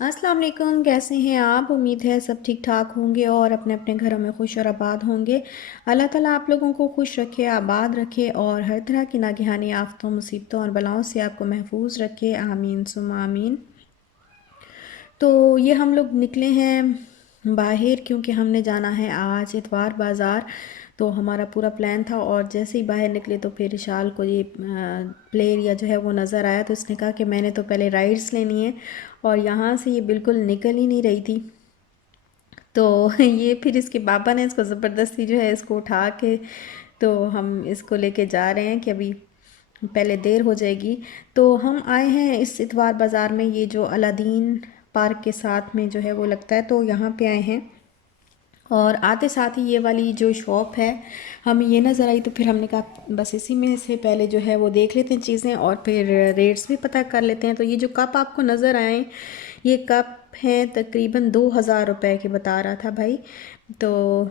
अस्सलाम वालेकुम, कैसे हैं आप? उम्मीद है सब ठीक ठाक होंगे और अपने अपने घरों में खुश और आबाद होंगे। अल्लाह ताला आप लोगों को खुश रखे, आबाद रखे और हर तरह की नागहानी आफतों, मुसीबतों और बलाओं से आपको महफूज रखे। आमीन सुम्मा आमीन। तो ये हम लोग निकले हैं बाहर क्योंकि हमने जाना है आज इतवार बाज़ार। तो हमारा पूरा प्लान था और जैसे ही बाहर निकले तो फिर विशाल को ये प्ले एरिया जो है वो नज़र आया। तो इसने कहा कि मैंने तो पहले राइड्स लेनी है और यहाँ से ये बिल्कुल निकल ही नहीं रही थी। तो ये फिर इसके पापा ने इसको ज़बरदस्ती जो है इसको उठा के, तो हम इसको लेके जा रहे हैं कि अभी पहले देर हो जाएगी। तो हम आए हैं इस इतवार बाज़ार में, ये जो अलादीन पार्क के साथ में जो है वो लगता है, तो यहाँ पे आए हैं। और आते साथ ही ये वाली जो शॉप है हमें ये नज़र आई, तो फिर हमने कहा बस इसी में से पहले जो है वो देख लेते हैं चीज़ें और फिर रेट्स भी पता कर लेते हैं। तो ये जो कप आपको नज़र आए, ये कप हैं तकरीबन 2000 रुपये के बता रहा था भाई। तो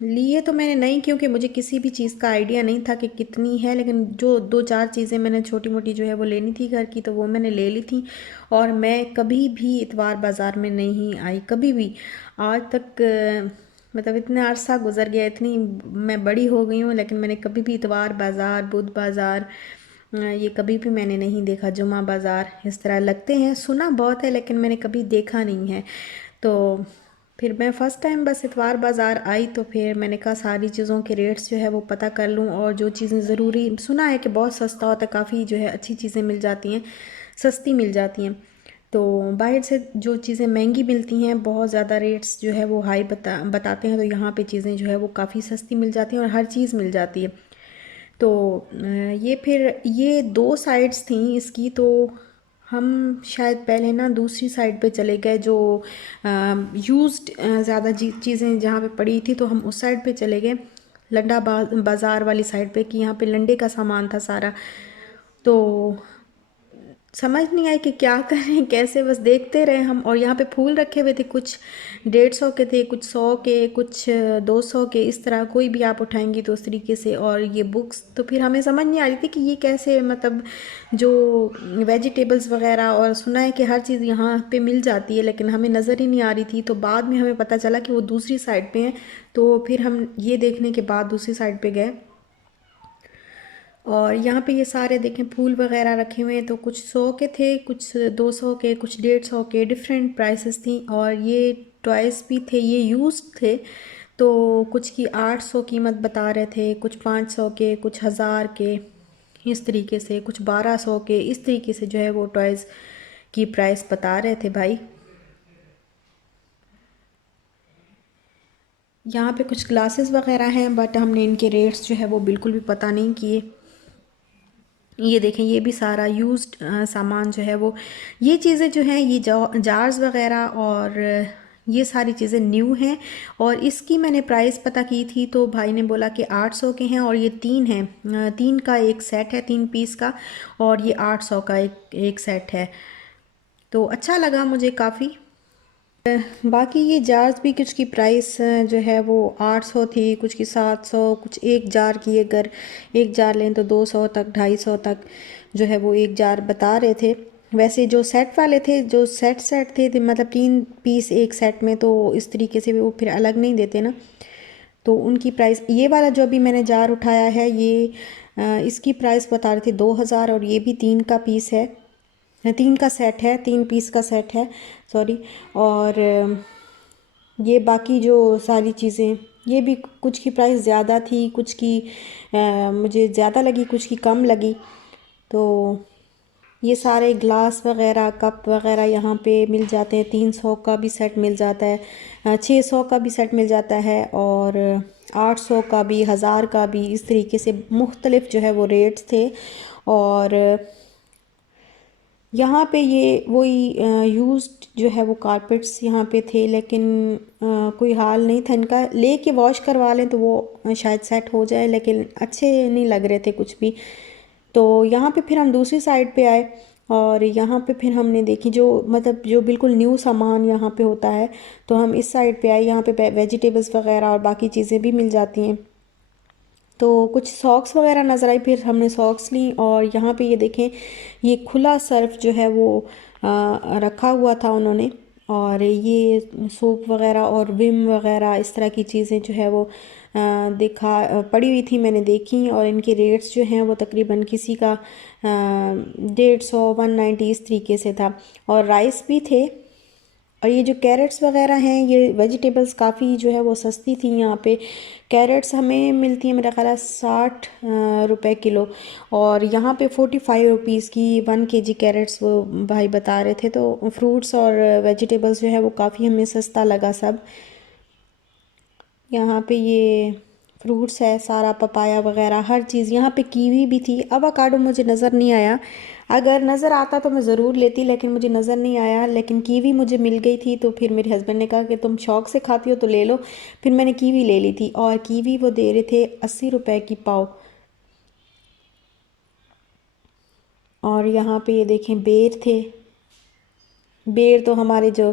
लिए तो मैंने नहीं, क्योंकि मुझे किसी भी चीज़ का आइडिया नहीं था कि कितनी है, लेकिन जो दो चार चीज़ें मैंने छोटी मोटी जो है वो लेनी थी घर की, तो वो मैंने ले ली थी। और मैं कभी भी इतवार बाज़ार में नहीं आई, कभी भी आज तक। मतलब इतना अरसा गुजर गया, इतनी मैं बड़ी हो गई हूँ, लेकिन मैंने कभी भी इतवार बाज़ार, बुध बाज़ार, ये कभी भी मैंने नहीं देखा। जुमा बाज़ार इस तरह लगते हैं, सुना बहुत है लेकिन मैंने कभी देखा नहीं है। तो फिर मैं फ़र्स्ट टाइम बस इतवार बाज़ार आई, तो फिर मैंने कहा सारी चीज़ों के रेट्स जो है वो पता कर लूँ और जो चीज़ें ज़रूरी, सुना है कि बहुत सस्ता होता है, काफ़ी जो है अच्छी चीज़ें मिल जाती हैं, सस्ती मिल जाती हैं। तो बाहर से जो चीज़ें महंगी मिलती हैं, बहुत ज़्यादा रेट्स जो है वो हाई बताते हैं, तो यहाँ पे चीज़ें जो है वो काफ़ी सस्ती मिल जाती हैं और हर चीज़ मिल जाती है। तो ये फिर ये दो साइड्स थी इसकी, तो हम शायद पहले ना दूसरी साइड पे चले गए, जो यूज्ड ज़्यादा चीज़ें जहाँ पे पड़ी थी, तो हम उस साइड पे चले गए, लंडा बाज़ार वाली साइड पे, कि यहाँ पे लंडे का सामान था सारा। तो समझ नहीं आई कि क्या करें कैसे, बस देखते रहे हम। और यहाँ पे फूल रखे हुए थे, कुछ 150 के थे, कुछ 100 के, कुछ 200 के, इस तरह कोई भी आप उठाएंगी तो उस तरीके से। और ये बुक्स तो फिर हमें समझ नहीं आ रही थी कि ये कैसे, मतलब जो वेजिटेबल्स वगैरह, और सुना है कि हर चीज़ यहाँ पे मिल जाती है, लेकिन हमें नज़र ही नहीं आ रही थी। तो बाद में हमें पता चला कि वो दूसरी साइड पे है, तो फिर हम ये देखने के बाद दूसरी साइड पे गए। और यहाँ पे ये सारे देखें फूल वगैरह रखे हुए हैं, तो कुछ 100 के थे, कुछ 200 के, कुछ 150 के, डिफरेंट प्राइसेस थी। और ये टॉयज़ भी थे, ये यूज्ड थे, तो कुछ की 800 कीमत बता रहे थे, कुछ 500 के, कुछ 1000 के, इस तरीके से, कुछ 1200 के, इस तरीके से जो है वो टॉयज़ की प्राइस बता रहे थे भाई। यहाँ पे कुछ ग्लासेस वगैरह हैं, बट हमने इनके रेट्स जो है वो बिल्कुल भी पता नहीं किए। ये देखें, ये भी सारा यूज्ड सामान जो है वो, ये चीज़ें जो हैं, ये जार्स वगैरह और ये सारी चीज़ें न्यू हैं। और इसकी मैंने प्राइस पता की थी, तो भाई ने बोला कि 800 के हैं, और ये तीन हैं, तीन का एक सेट है, 3 पीस का, और ये 800 का एक एक सेट है। तो अच्छा लगा मुझे काफ़ी। बाकी ये जार्स भी, कुछ की प्राइस जो है वो 800 थी, कुछ की 700, कुछ एक जार की, अगर एक जार लें तो 200 तक, 250 तक जो है वो एक जार बता रहे थे। वैसे जो सेट वाले थे, जो सेट थे, मतलब 3 पीस एक सेट में, तो इस तरीके से वो फिर अलग नहीं देते ना, तो उनकी प्राइस, ये वाला जो अभी मैंने जार उठाया है, ये इसकी प्राइस बता रहे थे 2000, और ये भी 3 का पीस है, 3 का सेट है, 3 पीस का सेट है, सॉरी। और ये बाकी जो सारी चीज़ें, ये भी कुछ की प्राइस ज़्यादा थी, कुछ की मुझे ज़्यादा लगी, कुछ की कम लगी। तो ये सारे ग्लास वगैरह, कप वगैरह यहाँ पे मिल जाते हैं, 300 का भी सेट मिल जाता है, 600 का भी सेट मिल जाता है, और 800 का भी, 1000 का भी, इस तरीके से मुख्तलिफ जो है वो रेट्स थे। और यहाँ पे ये वही यूज्ड जो है वो कारपेट्स यहाँ पे थे, लेकिन कोई हाल नहीं था इनका, लेके वॉश करवा लें तो वो शायद सेट हो जाए, लेकिन अच्छे नहीं लग रहे थे कुछ भी। तो यहाँ पे फिर हम दूसरी साइड पे आए, और यहाँ पे फिर हमने देखी जो, मतलब जो बिल्कुल न्यू सामान यहाँ पे होता है, तो हम इस साइड पे आए, यहाँ पे वेजिटेबल्स वगैरह और बाकी चीज़ें भी मिल जाती हैं। तो कुछ सॉक्स वगैरह नज़र आई, फिर हमने सॉक्स ली। और यहाँ पे ये देखें, ये खुला सर्फ जो है वो रखा हुआ था उन्होंने। और ये सोप वगैरह और विम वगैरह इस तरह की चीज़ें जो है वो पड़ी हुई थी, मैंने देखी। और इनके रेट्स जो हैं वो तकरीबन किसी का 150 190 इस तरीके से था। और राइस भी थे। और ये जो कैरेट्स वगैरह हैं, ये वेजिटेबल्स काफ़ी जो है वो सस्ती थी यहाँ पे। कैरेट्स हमें मिलती है मेरा ख्याल है 60 रुपए किलो, और यहाँ पे 45 रुपीज़ की 1 kg कैरेट्स वो भाई बता रहे थे। तो फ्रूट्स और वेजिटेबल्स जो है वो काफ़ी हमें सस्ता लगा सब। यहाँ पे ये फ्रूट्स है सारा, पपाया वगैरह हर चीज़। यहाँ पे कीवी भी थी। अवाकाडो मुझे नज़र नहीं आया, अगर नज़र आता तो मैं ज़रूर लेती, लेकिन मुझे नज़र नहीं आया। लेकिन कीवी मुझे मिल गई थी, तो फिर मेरे हस्बैंड ने कहा कि तुम शौक़ से खाती हो तो ले लो। फिर मैंने कीवी ले ली थी, और कीवी वो दे रहे थे 80 रुपए की पाव। और यहाँ पे ये देखें बेर थे। बेर तो हमारे जो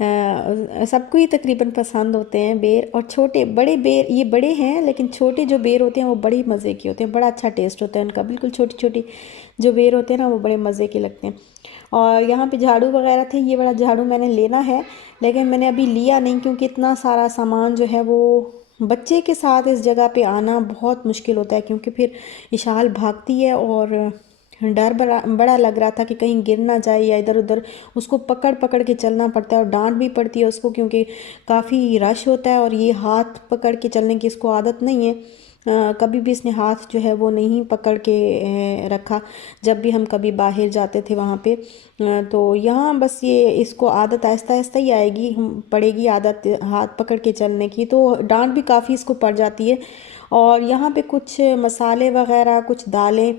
सबको ही तकरीबन पसंद होते हैं बेर। और छोटे बड़े बेर, ये बड़े हैं लेकिन छोटे जो बेर होते हैं वो बड़ी मज़े के होते हैं, बड़ा अच्छा टेस्ट होता है उनका। बिल्कुल छोटी छोटी जो बेर होते हैं ना वो बड़े मज़े के लगते हैं। और यहाँ पे झाड़ू वगैरह थे। ये वाला झाड़ू मैंने लेना है, लेकिन मैंने अभी लिया नहीं, क्योंकि इतना सारा सामान जो है वो बच्चे के साथ इस जगह पे आना बहुत मुश्किल होता है, क्योंकि फिर इशाल भागती है और डर बड़ा बड़ा लग रहा था कि कहीं गिर ना जाए या इधर उधर। उसको पकड़ पकड़ के चलना पड़ता है, और डांट भी पड़ती है उसको, क्योंकि काफ़ी रश होता है। और ये हाथ पकड़ के चलने की इसको आदत नहीं है। कभी भी इसने हाथ जो है वो नहीं पकड़ के रखा, जब भी हम कभी बाहर जाते थे वहाँ पे। तो यहाँ बस ये इसको आदत आहिस्ता आहिस्ता ही आएगी, पड़ेगी आदत हाथ पकड़ के चलने की, तो डांट भी काफ़ी इसको पड़ जाती है। और यहाँ पे कुछ मसाले वगैरह, कुछ दालें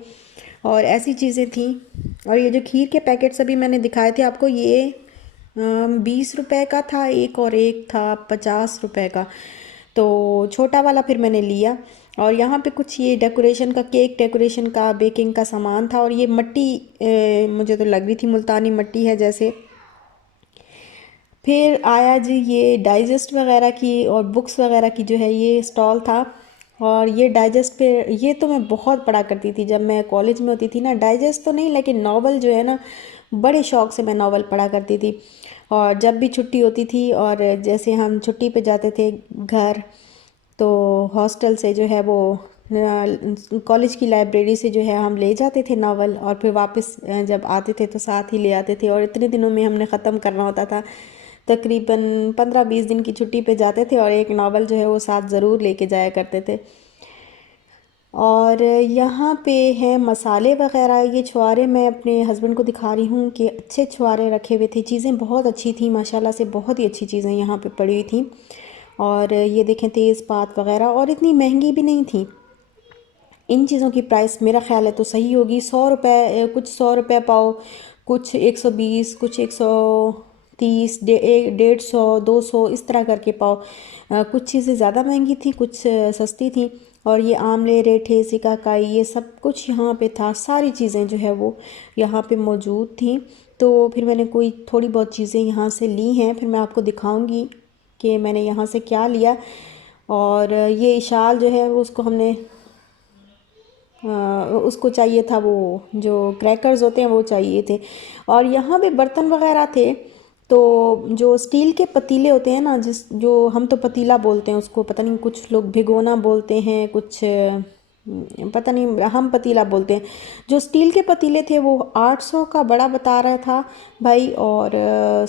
और ऐसी चीज़ें थी। और ये जो खीर के पैकेट्स अभी मैंने दिखाए थे आपको, ये 20 रुपए का था एक, और एक था 50 रुपए का। तो छोटा वाला फिर मैंने लिया। और यहाँ पे कुछ ये डेकोरेशन का, केक डेकोरेशन का, बेकिंग का सामान था। और ये मिट्टी मुझे तो लग रही थी मुल्तानी मिट्टी है जैसे। फिर आया जी ये डाइजेस्ट वगैरह की और बुक्स वगैरह की जो है ये स्टॉल था। और ये डाइजेस्ट पे, ये तो मैं बहुत पढ़ा करती थी जब मैं कॉलेज में होती थी ना। डाइजेस्ट तो नहीं, लेकिन नावल जो है ना, बड़े शौक़ से मैं नावल पढ़ा करती थी। और जब भी छुट्टी होती थी, और जैसे हम छुट्टी पे जाते थे घर, तो हॉस्टल से जो है वो कॉलेज की लाइब्रेरी से जो है हम ले जाते थे नावल, और फिर वापस जब आते थे तो साथ ही ले आते थे। और इतने दिनों में हमने ख़त्म करना होता था। तकरीबन 15-20 दिन की छुट्टी पे जाते थे, और एक नावल जो है वो साथ ज़रूर लेके जाया करते थे। और यहाँ पे हैं मसाले वगैरह। ये छुआरे मैं अपने हस्बैंड को दिखा रही हूँ कि अच्छे छुआरे रखे हुए थे। चीज़ें बहुत अच्छी थी माशाल्लाह से, बहुत ही अच्छी चीज़ें यहाँ पे पड़ी हुई थी। और ये देखें तेज़पात वगैरह, और इतनी महंगी भी नहीं थी। इन चीज़ों की प्राइस मेरा ख्याल है तो सही होगी। 100 रुपये, कुछ 100 रुपये पाओ, कुछ 120, कुछ 130, 150, 200 इस तरह करके पाओ। कुछ चीज़ें ज़्यादा महंगी थी, कुछ सस्ती थी। और ये आमले, रेठे, सिकाकाई, ये सब कुछ यहाँ पे था। सारी चीज़ें जो है वो यहाँ पे मौजूद थी। तो फिर मैंने कोई थोड़ी बहुत चीज़ें यहाँ से ली हैं, फिर मैं आपको दिखाऊंगी कि मैंने यहाँ से क्या लिया। और ये इशाल जो है वो उसको हमने उसको चाहिए था, वो जो क्रैकर्स होते हैं वो चाहिए थे। और यहाँ पे बर्तन वगैरह थे। तो जो स्टील के पतीले होते हैं ना, जो हम तो पतीला बोलते हैं उसको, पता नहीं कुछ लोग भिगोना बोलते हैं, कुछ पता नहीं, हम पतीला बोलते हैं। जो स्टील के पतीले थे वो 800 का बड़ा बता रहा था भाई, और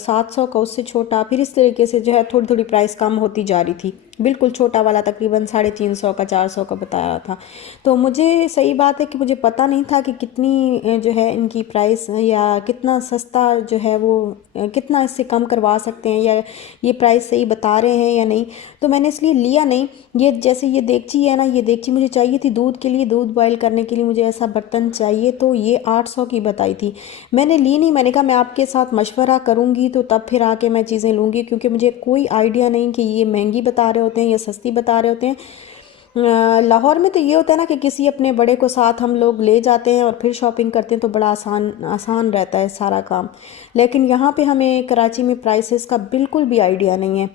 700 का उससे छोटा। फिर इस तरीके से जो है थोड़ी थोड़ी प्राइस कम होती जा रही थी। बिल्कुल छोटा वाला तकरीबन 350 का, 400 का बता रहा था। तो मुझे सही बात है कि मुझे पता नहीं था कि कितनी जो है इनकी प्राइस, या कितना सस्ता जो है वो कितना इससे कम करवा सकते हैं, या ये प्राइस सही बता रहे हैं या नहीं। तो मैंने इसलिए लिया नहीं। ये जैसे ये देगची है ना, ये देगची मुझे चाहिए थी दूध के लिए, दूध बॉयल करने के लिए मुझे ऐसा बर्तन चाहिए, तो ये 800 की बताई थी। मैंने ली नहीं, मैंने कहा मैं आपके साथ मशवरा करूँगी तो तब फिर आके मैं चीज़ें लूँगी, क्योंकि मुझे कोई आइडिया नहीं कि ये महंगी बता रहे होते हैं या सस्ती बता रहे होते हैं। लाहौर में तो ये होता है ना कि किसी अपने बड़े को साथ हम लोग ले जाते हैं और फिर शॉपिंग करते हैं, तो बड़ा आसान आसान रहता है सारा काम। लेकिन यहाँ पे हमें कराची में प्राइसेस का बिल्कुल भी आइडिया नहीं है।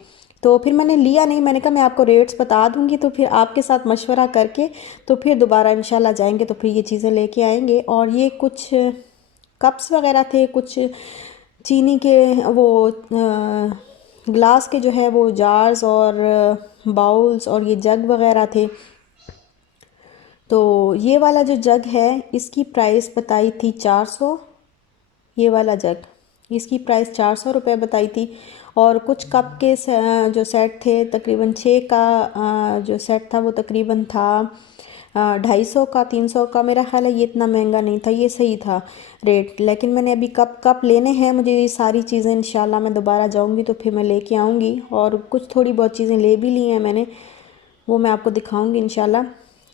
तो फिर मैंने लिया नहीं, मैंने कहा मैं आपको रेट्स बता दूंगी, तो फिर आपके साथ मशवरा करके तो फिर दोबारा इंशाल्लाह जाएंगे तो फिर ये चीज़ें लेके आएंगे। और ये कुछ कप्स वगैरह थे, कुछ चीनी के वो ग्लास के जो है वो जार्स और बाउल्स और ये जग वगैरह थे। तो ये वाला जो जग है इसकी प्राइस बताई थी 400। ये वाला जग, इसकी प्राइस 400 रुपये बताई थी। और कुछ कप के जो सेट थे तकरीबन 6 का जो सेट था वो तकरीबन था 250 का, 300 का। मेरा ख्याल है ये इतना महंगा नहीं था, ये सही था रेट। लेकिन मैंने अभी कप लेने हैं, मुझे ये सारी चीज़ें इंशाल्लाह मैं दोबारा जाऊंगी तो फिर मैं लेके आऊँगी। और कुछ थोड़ी बहुत चीज़ें ले भी ली हैं मैंने, वो मैं आपको दिखाऊंगी इंशाल्लाह।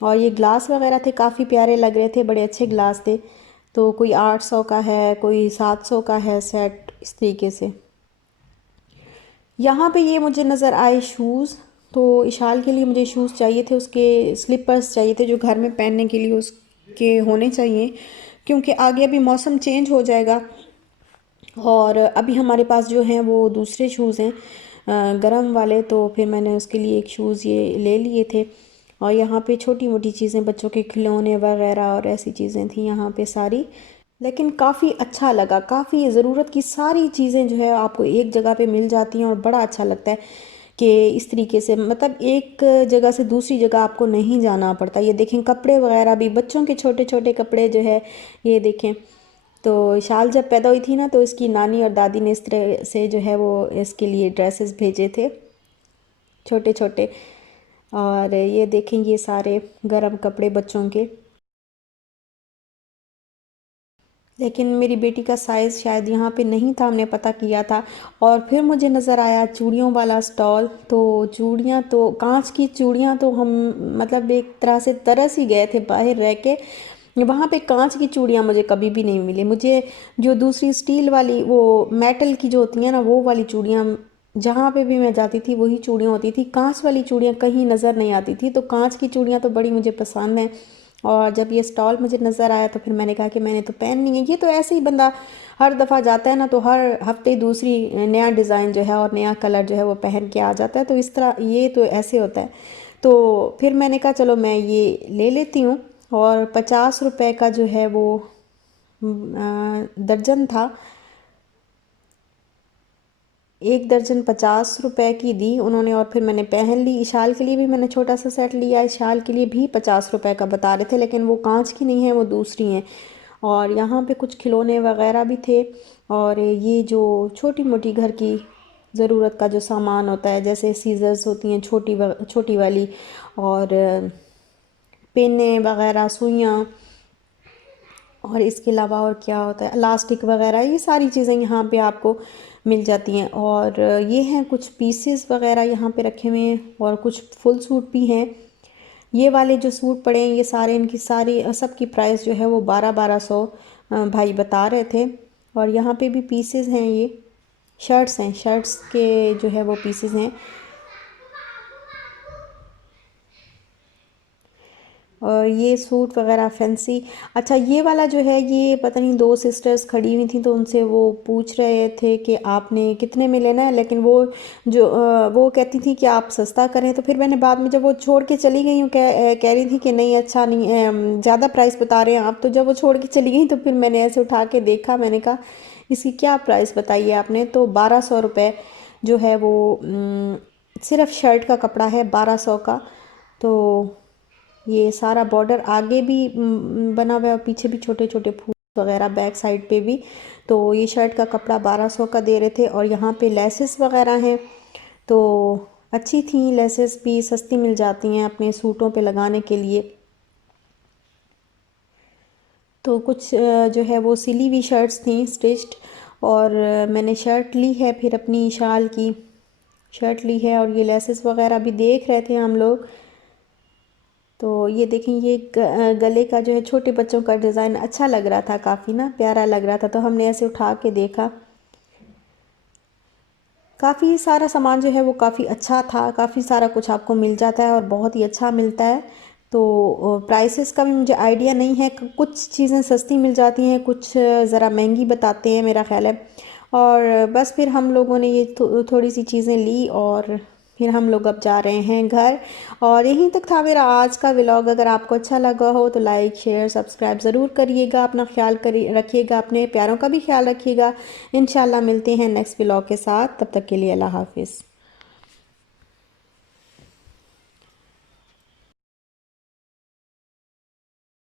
और ये ग्लास वगैरह थे, काफ़ी प्यारे लग रहे थे, बड़े अच्छे ग्लास थे। तो कोई 800 का है, कोई 700 का है सेट, इस तरीके से। यहाँ पे ये मुझे नज़र आए शूज़। तो इशाल के लिए मुझे शूज़ चाहिए थे, उसके स्लीपर्स चाहिए थे जो घर में पहनने के लिए उसके होने चाहिए, क्योंकि आगे अभी मौसम चेंज हो जाएगा। और अभी हमारे पास जो हैं वो दूसरे शूज़ हैं गरम वाले, तो फिर मैंने उसके लिए एक शूज़ ये ले लिए थे। और यहाँ पे छोटी मोटी चीज़ें, बच्चों के खिलौने वगैरह और ऐसी चीज़ें थी यहाँ पे सारी। लेकिन काफ़ी अच्छा लगा, काफ़ी ज़रूरत की सारी चीज़ें जो है आपको एक जगह पे मिल जाती हैं और बड़ा अच्छा लगता है कि इस तरीके से, मतलब एक जगह से दूसरी जगह आपको नहीं जाना पड़ता। ये देखें कपड़े वगैरह भी, बच्चों के छोटे छोटे कपड़े जो है ये देखें। तो शाल जब पैदा हुई थी ना तो इसकी नानी और दादी ने इस तरह से जो है वो इसके लिए ड्रेसेस भेजे थे छोटे छोटे। और ये देखें ये सारे गर्म कपड़े बच्चों के। लेकिन मेरी बेटी का साइज़ शायद यहाँ पे नहीं था, हमने पता किया था। और फिर मुझे नज़र आया चूड़ियों वाला स्टॉल। तो चूड़ियाँ, तो कांच की चूड़ियाँ, तो हम मतलब एक तरह से तरस ही गए थे बाहर रह के। वहाँ पे कांच की चूड़ियाँ मुझे कभी भी नहीं मिली। मुझे जो दूसरी स्टील वाली, वो मेटल की जो होती हैं ना, वो वाली चूड़ियाँ जहाँ पे भी मैं जाती थी वही चूड़ियाँ होती थी। कांच वाली चूड़ियाँ कहीं नज़र नहीं आती थी। तो कांच की चूड़ियाँ तो बड़ी मुझे पसंद हैं। और जब ये स्टॉल मुझे नज़र आया तो फिर मैंने कहा कि मैंने तो पहननी है। ये तो ऐसे ही बंदा हर दफ़ा जाता है ना तो हर हफ्ते दूसरी नया डिज़ाइन जो है और नया कलर जो है वो पहन के आ जाता है। तो इस तरह ये तो ऐसे होता है। तो फिर मैंने कहा चलो मैं ये ले लेती हूँ। और 50 रुपये का जो है वो दर्जन था। एक दर्जन 50 रुपए की दी उन्होंने। और फिर मैंने पहन ली। इशाल के लिए भी मैंने छोटा सा सेट लिया, इशाल के लिए भी 50 रुपए का बता रहे थे, लेकिन वो कांच की नहीं है, वो दूसरी हैं। और यहाँ पे कुछ खिलौने वगैरह भी थे। और ये जो छोटी मोटी घर की ज़रूरत का जो सामान होता है, जैसे सीजर्स होती हैं छोटी वाली, और पेने वगैरह, सुइयाँ, और इसके अलावा और क्या होता है, इलास्टिक वगैरह, ये सारी चीज़ें यहाँ पे आपको मिल जाती हैं। और ये हैं कुछ पीसेस वगैरह यहाँ पे रखे हुए हैं, और कुछ फुल सूट भी हैं। ये वाले जो सूट पड़े हैं ये सारे, इनकी सारी सबकी प्राइस जो है वो 1200 भाई बता रहे थे। और यहाँ पे भी पीसेस हैं, ये शर्ट्स हैं, शर्ट्स के जो है वो पीसेस हैं। और ये सूट वगैरह फैंसी। अच्छा ये वाला जो है, ये पता नहीं दो सिस्टर्स खड़ी हुई थी तो उनसे वो पूछ रहे थे कि आपने कितने में लेना है, लेकिन वो जो वो कहती थी कि आप सस्ता करें। तो फिर मैंने बाद में जब वो छोड़ के चली गई हूँ, कह रही थी कि नहीं अच्छा नहीं है, ज़्यादा प्राइस बता रहे हैं आप। तो जब वो छोड़ के चली गई तो फिर मैंने ऐसे उठा के देखा, मैंने कहा इसकी क्या प्राइस बताई है आपने। तो 1200 रुपये जो है वो सिर्फ शर्ट का कपड़ा है, 1200 का। तो ये सारा बॉर्डर आगे भी बना हुआ है और पीछे भी छोटे छोटे फूल वगैरह, बैक साइड पे भी। तो ये शर्ट का कपड़ा 1200 का दे रहे थे। और यहाँ पे लेसेस वगैरह हैं, तो अच्छी थी लेसेस भी, सस्ती मिल जाती हैं अपने सूटों पे लगाने के लिए। तो कुछ जो है वो सिली हुई शर्ट्स थी स्टिच्ड। और मैंने शर्ट ली है, फिर अपनी शाल की शर्ट ली है। और ये लेसेस वगैरह भी देख रहे थे हम लोग। तो ये देखें, ये गले का जो है छोटे बच्चों का डिज़ाइन अच्छा लग रहा था, काफ़ी ना प्यारा लग रहा था, तो हमने ऐसे उठा के देखा। काफ़ी सारा सामान जो है वो काफ़ी अच्छा था, काफ़ी सारा कुछ आपको मिल जाता है और बहुत ही अच्छा मिलता है। तो प्राइसेस का भी मुझे आइडिया नहीं है, कुछ चीज़ें सस्ती मिल जाती हैं, कुछ ज़रा महंगी बताते हैं मेरा ख्याल है। और बस फिर हम लोगों ने ये थोड़ी सी चीज़ें ली और फिर हम लोग अब जा रहे हैं घर। और यहीं तक था मेरा आज का व्लॉग। अगर आपको अच्छा लगा हो तो लाइक शेयर सब्सक्राइब ज़रूर करिएगा। अपना ख्याल रखिएगा, अपने प्यारों का भी ख्याल रखिएगा। इंशाल्लाह मिलते हैं नेक्स्ट व्लॉग के साथ। तब तक के लिए अल्लाह हाफिज़।